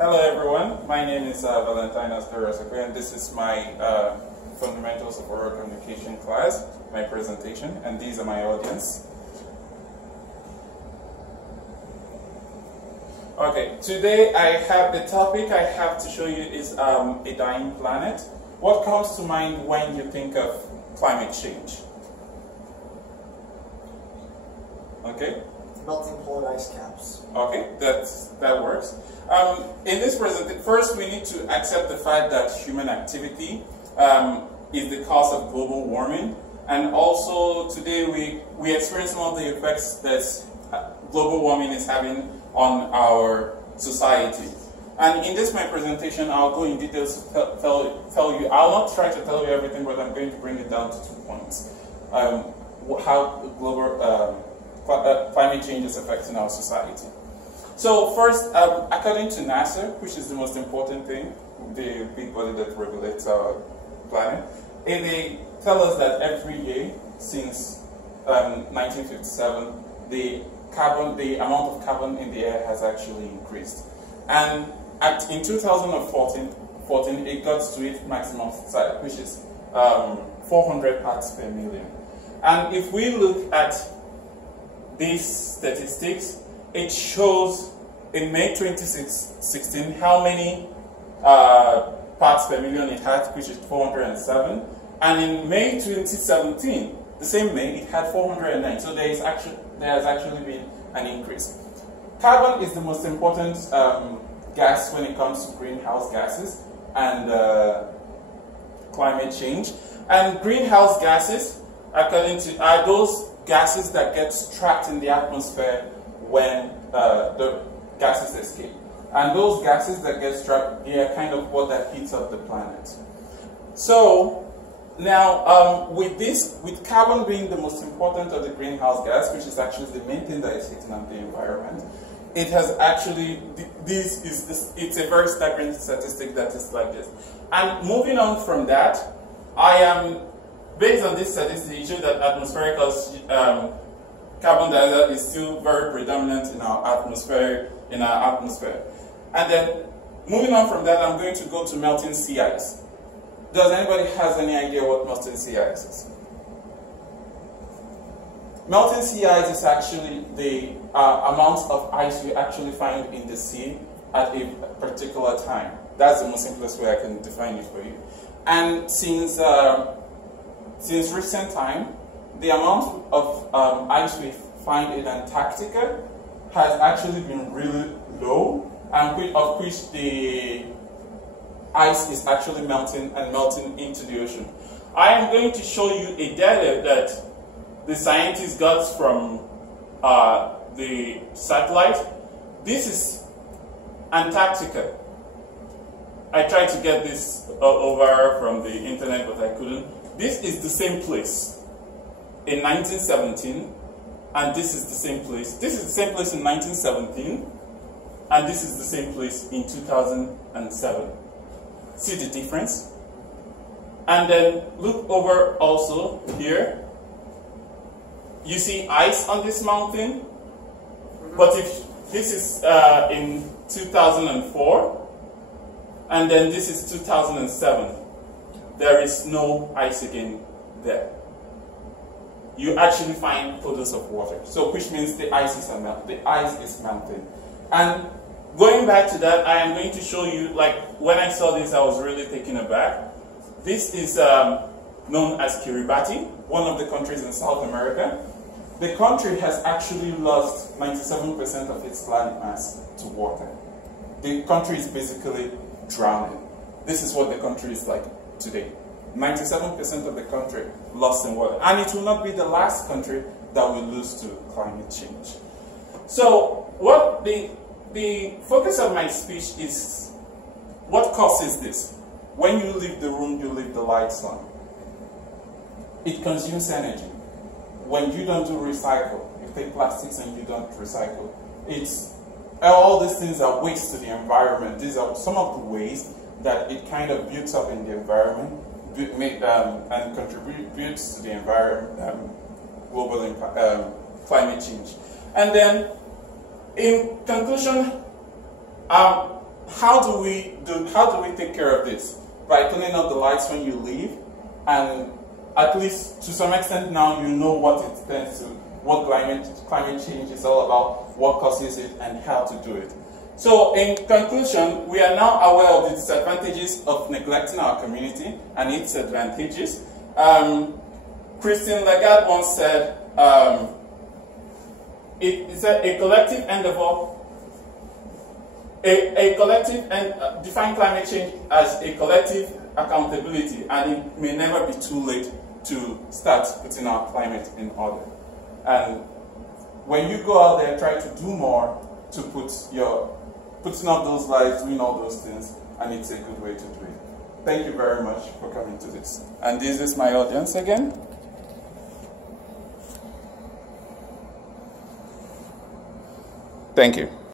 Hello everyone, my name is Valentine Persuasive, and this is my Fundamentals of Oral Communication class, my presentation, and these are my audience. Okay, today the topic I have to show you is a dying planet. What comes to mind when you think of climate change? Okay? Melting polar ice caps. Okay, that works. In this presentation, first we need to accept the fact that human activity is the cause of global warming, and also today we experience some of the effects that global warming is having on our society. And in this my presentation, I'll go in details to tell you. I'll not try to tell you everything, but I'm going to bring it down to 2 points: how global climate change is affecting our society. So first, according to NASA, which is the most important thing, the big body that regulates our planet, they tell us that every year since 1957, the amount of carbon in the air has actually increased. And in 2014, it got to its maximum size, which is 400 parts per million. And if we look at these statistics, it shows in May 2016 how many parts per million it had, which is 407. And in May 2017, the same May, it had 409. So there has actually been an increase. Carbon is the most important gas when it comes to greenhouse gases and climate change. And greenhouse gases, according to, are those gases that get trapped in the atmosphere when the gases escape. And those gases that get trapped, they are kind of what that heats up the planet. So now, with carbon being the most important of the greenhouse gas, which is actually the main thing that is hitting up the environment, it has actually, it's a very staggering statistic that is like this. And moving on from that, based on this statistic, it shows that atmospheric carbon dioxide is still very predominant in our atmosphere. And then, moving on from that, I'm going to go to melting sea ice. Does anybody has any idea what melting sea ice is? Melting sea ice is actually the amount of ice we actually find in the sea at a particular time. That's the most simplest way I can define it for you. And since recent time, the amount of ice we find in Antarctica has actually been really low, and of which the ice is actually melting into the ocean. I am going to show you a data that the scientists got from the satellite. This is Antarctica. I tried to get this over from the internet, but I couldn't. This is the same place in 1917, and this is the same place. This is the same place in 1917, and this is the same place in 2007. See the difference? And then look over also here. You see ice on this mountain, but if this is in 2004, and then this is 2007, there is no ice again there. You actually find puddles of water, so which means the ice is melting. And going back to that, I am going to show you, like, when I saw this, I was really taken aback. This is known as Kiribati, one of the countries in South America. The country has actually lost 97% of its land mass to water. The country is basically drowning. This is what the country is like today. 97% of the country lost in water. And it will not be the last country that will lose to climate change. So what the focus of my speech is, what causes this? When you leave the room, you leave the lights on. It consumes energy. When you don't do recycle, you take plastics and you don't recycle, all these things are waste to the environment. These are some of the ways that it kind of builds up in the environment and contributes to the environment, global climate change. And then, in conclusion, how do we take care of this? By turning off the lights when you leave, and at least to some extent now you know what it tends to, what climate change is all about, what causes it, and how to do it. So in conclusion, we are now aware of the disadvantages of neglecting our community and its advantages. Christine Lagarde once said, it's a collective endeavor. A collective and define climate change as a collective accountability, and it may never be too late to start putting our climate in order. And when you go out there, try to do more to putting up those lights, doing all those things, and it's a good way to do it. Thank you very much for coming to this. And this is my audience again. Thank you.